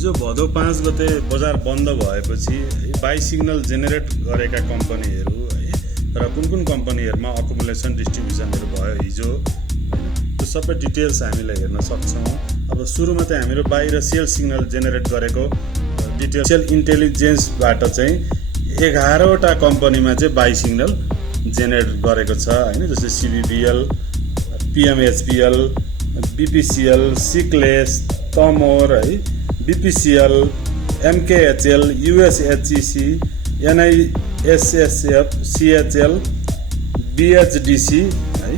हिजो भदौ 5 गते बजार बन्द भएपछि बाई सिग्नल जेनेरेट गरेका कम्पनीहरू है र कुन कम्पनीहरूमा अकुमुलेसन डिस्ट्रिब्युसनहरू भयो हिजो त्यो सबै डिटेल्स हामीले हेर्न सक्छौँ। अब सुरुमा चाहिँ हामीहरू बाहिर सेल सिग्नल जेनेरेट गरेको डिटेल सेल इन्टेलिजेन्सबाट चाहिँ 11वटा कम्पनीमा चाहिँ बाई सिग्नल जेनेरेट गरेको छ हैन, जस्तै CBBL, PMHPL, BPCL, Sikles, Tamor है, BPCL, MKHL, USHEC, NISSF, CHL, BHDC है,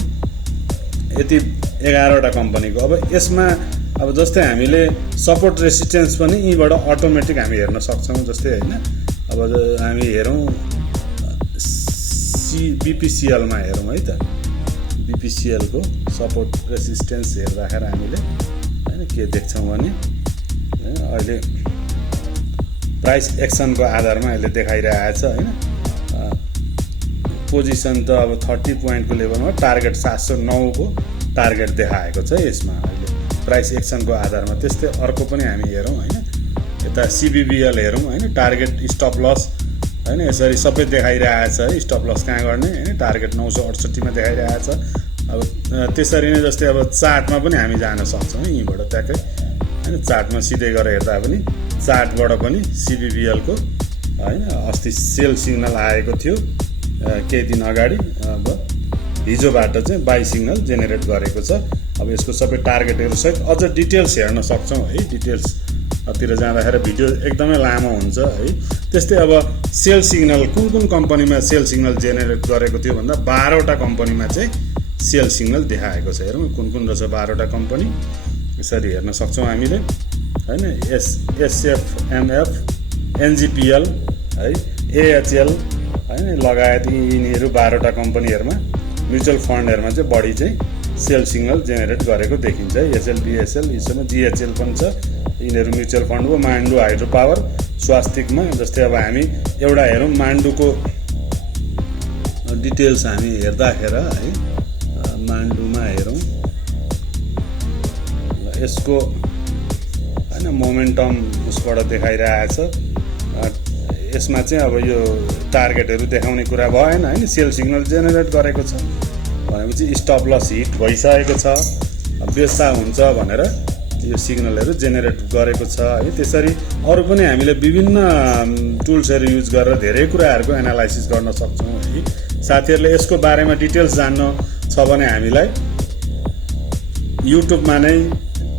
यति 11वटा कम्पनीको। अब यसमा अब जस्तै हामीले सपोर्ट रेसिस्टेन्स पनि यहीँबाट अटोमेटिक हामी हेर्न सक्छौँ। जस्तै हैन, अब हामी हेरौँ BPCL मा हेरौँ है त, BPCL को सपोर्ट रेसिस्टेन्स हेर्दाखेरि हामीले हैन के देख्छौँ भने अहिले प्राइस एक्सनको आधारमा अहिले देखाइरहेको छ हैन। पोजिसन त अब 30 पोइन्टको लेभलमा टार्गेट 709 को टार्गेट देखाएको छ यसमा अहिले प्राइस एक्सनको आधारमा। त्यस्तै अर्को पनि हामी हेरौँ हैन, यता CBBL हेरौँ हैन, टार्गेट स्टप लस हैन यसरी सबै देखाइरहेको छ है। स्टप लस कहाँ गर्ने हैन, टार्गेट 968 मा देखाइरहेको छ। अब त्यसरी नै जस्तै अब चार्टमा पनि हामी जान सक्छौँ यहीँबाट ट्याक्कै हैन। चार्टमा सिधै गएर हेर्दा पनि चार्टबाट पनि CBBL को हैन अस्ति सेल सिग्नल आएको थियो केही दिन अगाडि। अब हिजोबाट चाहिँ बाई सिग्नल जेनेरेट गरेको छ। अब यसको सबै टार्गेटहरू सहित अझ डिटेल्स हेर्न सक्छौँ है। डिटेल्सतिर जाँदाखेरि भिडियो एकदमै लामो हुन्छ है। त्यस्तै अब सेल सिग्नल कुन कम्पनीमा सेल सिग्नल जेनेरेट गरेको थियो भन्दा 12वटा कम्पनीमा चाहिँ सेल सिग्नल देखाएको छ। हेरौँ कुन रहेछ 12वटा कम्पनी, यसरी हेर्न सक्छौँ हामीले हैन। SFMF, NGPL है, AHL हैन लगायत यिनीहरू 12वटा कम्पनीहरूमा म्युचुअल फन्डहरूमा चाहिँ बढी चाहिँ सेल सिग्नल जेनेरेट गरेको देखिन्छ। SLBSL यसमा GHL पनि छ, यिनीहरू म्युचुअल फन्ड हो। मान्डु हाइड्रो पावर स्वास्तिकमा जस्तै अब हामी एउटा हेरौँ मान्डुको डिटेल्स हामी हेर्दाखेरि है, मान्डुमा हेरौँ यसको हैन मोमेन्टम उसबाट देखाइरहेको छ। यसमा चाहिँ अब यो टार्गेटहरू देखाउने कुरा भएन हैन, सेल सिग्नल जेनेरेट गरेको छ भनेपछि स्टप लस हिट भइसकेको छ, बेच्दा हुन्छ भनेर यो सिग्नलहरू जेनेरेट गरेको छ है। त्यसरी अरू पनि हामीले विभिन्न टुल्सहरू युज गरेर धेरै कुराहरूको एनालाइसिस गर्न सक्छौँ है। साथीहरूले यसको बारेमा डिटेल्स जान्न छ भने हामीलाई युट्युबमा नै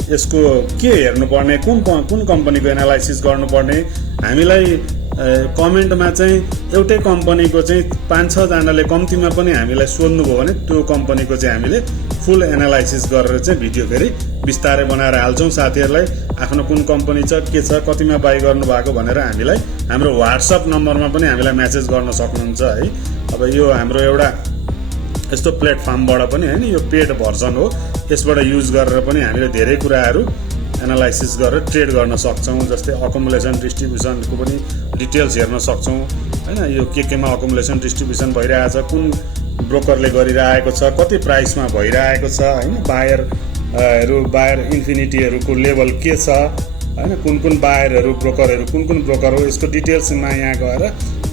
यसको के हेर्नुपर्ने, कुन कम्पनीको एनालाइसिस गर्नुपर्ने हामीलाई कमेन्टमा चाहिँ एउटै कम्पनीको चाहिँ 5-6 जनाले कम्तीमा पनि हामीलाई सोध्नुभयो भने त्यो कम्पनीको चाहिँ हामीले फुल एनालाइसिस गरेर चाहिँ भिडियो फेरि बिस्तारै बनाएर हाल्छौँ। साथीहरूलाई आफ्नो कुन कम्पनी छ, के छ, कतिमा बाई गर्नुभएको भनेर हामीलाई हाम्रो WhatsApp नम्बरमा पनि हामीलाई मेसेज गर्न सक्नुहुन्छ है। अब यो हाम्रो एउटा यस्तो प्लेटफर्मबाट पनि हैन, यो पेड भर्जन हो, यसबाट युज गरेर पनि हामीले धेरै कुराहरू एनालाइसिस गरेर ट्रेड गर्न सक्छौँ। जस्तै अकुमुलेसन डिस्ट्रिब्युसनको पनि डिटेल्स हेर्न सक्छौँ हैन। यो केमा अकुमुलेसन डिस्ट्रिब्युसन भइरहेको छ, कुन ब्रोकरले गरिरहेको छ, कति प्राइसमा भइरहेको छ हैन, बायर इन्फिनिटीहरूको लेभल के छ हैन, कुन बायरहरू ब्रोकरहरू कुन ब्रोकर हो, यसको डिटेल्समा यहाँ गएर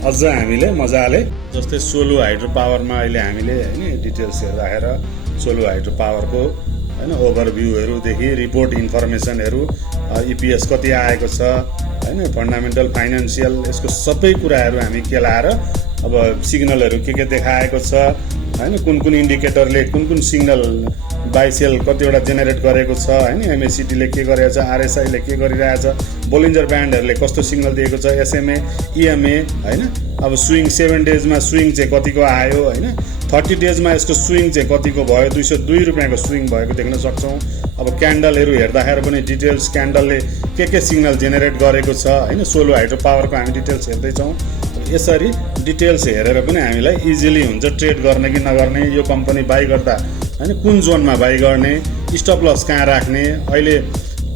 अझ हामीले मजाले जस्तै सोलो हाइड्रो पावरमा अहिले हामीले हैन डिटेल्स हेर्दाखेरि सोलो हाइड्रो पावरको हैन ओभरभ्यूहरूदेखि रिपोर्ट इन्फर्मेसनहरू, EPS कति आएको छ हैन, फन्डामेन्टल फाइनान्सियल यसको सबै कुराहरू हामी केलाएर अब सिग्नलहरू के देखाएको छ हैन, कुन इन्डिकेटरले कुन सिग्नल बाई सेल कतिवटा जेनेरेट गरेको छ हैन, MACD ले के गरेको छ, RSI ले के गरिरहेछ, बोलिन्जर ब्यान्डहरूले कस्तो सिग्नल दिएको छ, SMA, EMA हैन। अब स्विङ 7 डेजमा स्विङ चाहिँ कतिको आयो हैन, 30 डेजमा यसको स्विङ चाहिँ कतिको भयो, 202 रुपियाँको स्विङ भएको देख्न सक्छौँ। अब क्यान्डलहरू हेर्दाखेरि पनि डिटेल्स क्यान्डलले के सिग्नल जेनेरेट गरेको छ हैन। सोलो हाइड्रो पावरको हामी डिटेल्स हेर्दैछौँ। यसरी डिटेल्स हेरेर पनि हामीलाई इजिली हुन्छ ट्रेड गर्ने कि नगर्ने, यो कम्पनी बाई गर्दा हैन कुन जोनमा बाई गर्ने, स्टप लस कहाँ राख्ने, अहिले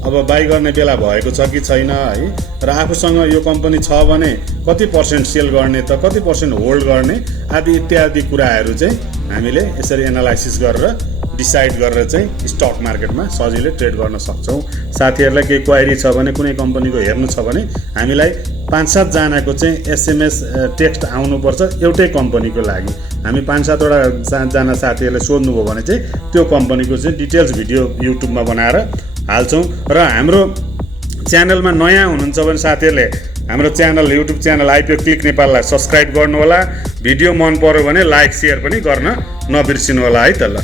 अब बाई गर्ने बेला भएको छ कि छैन है, र आफूसँग यो कम्पनी छ भने कति % सेल गर्ने त, कति % होल्ड गर्ने आदि इत्यादि कुराहरू चाहिँ हामीले यसरी एनालाइसिस गरेर डिसाइड गरेर चाहिँ स्टक मार्केटमा सजिलै ट्रेड गर्न सक्छौँ। साथीहरूलाई केही क्वाइरी छ भने कुनै कम्पनीको हेर्नु छ भने हामीलाई 5-7 जनाको चाहिँ एसएमएस टेक्स्ट आउनुपर्छ एउटै कम्पनीको लागि। हामी 5-7 वटा जना साथीहरूलाई सोध्नुभयो भने चाहिँ त्यो कम्पनीको चाहिँ डिटेल्स भिडियो युट्युबमा बनाएर हाल्छौँ। र हाम्रो च्यानलमा नयाँ हुनुहुन्छ भने साथीहरूले हाम्रो channel YouTube channel IPO click नेपाललाई सब्सक्राइब गर्नु होला। भिडियो मन पर्यो भने लाइक सेयर पनि गर्न नबिर्सिनु होला है त ल।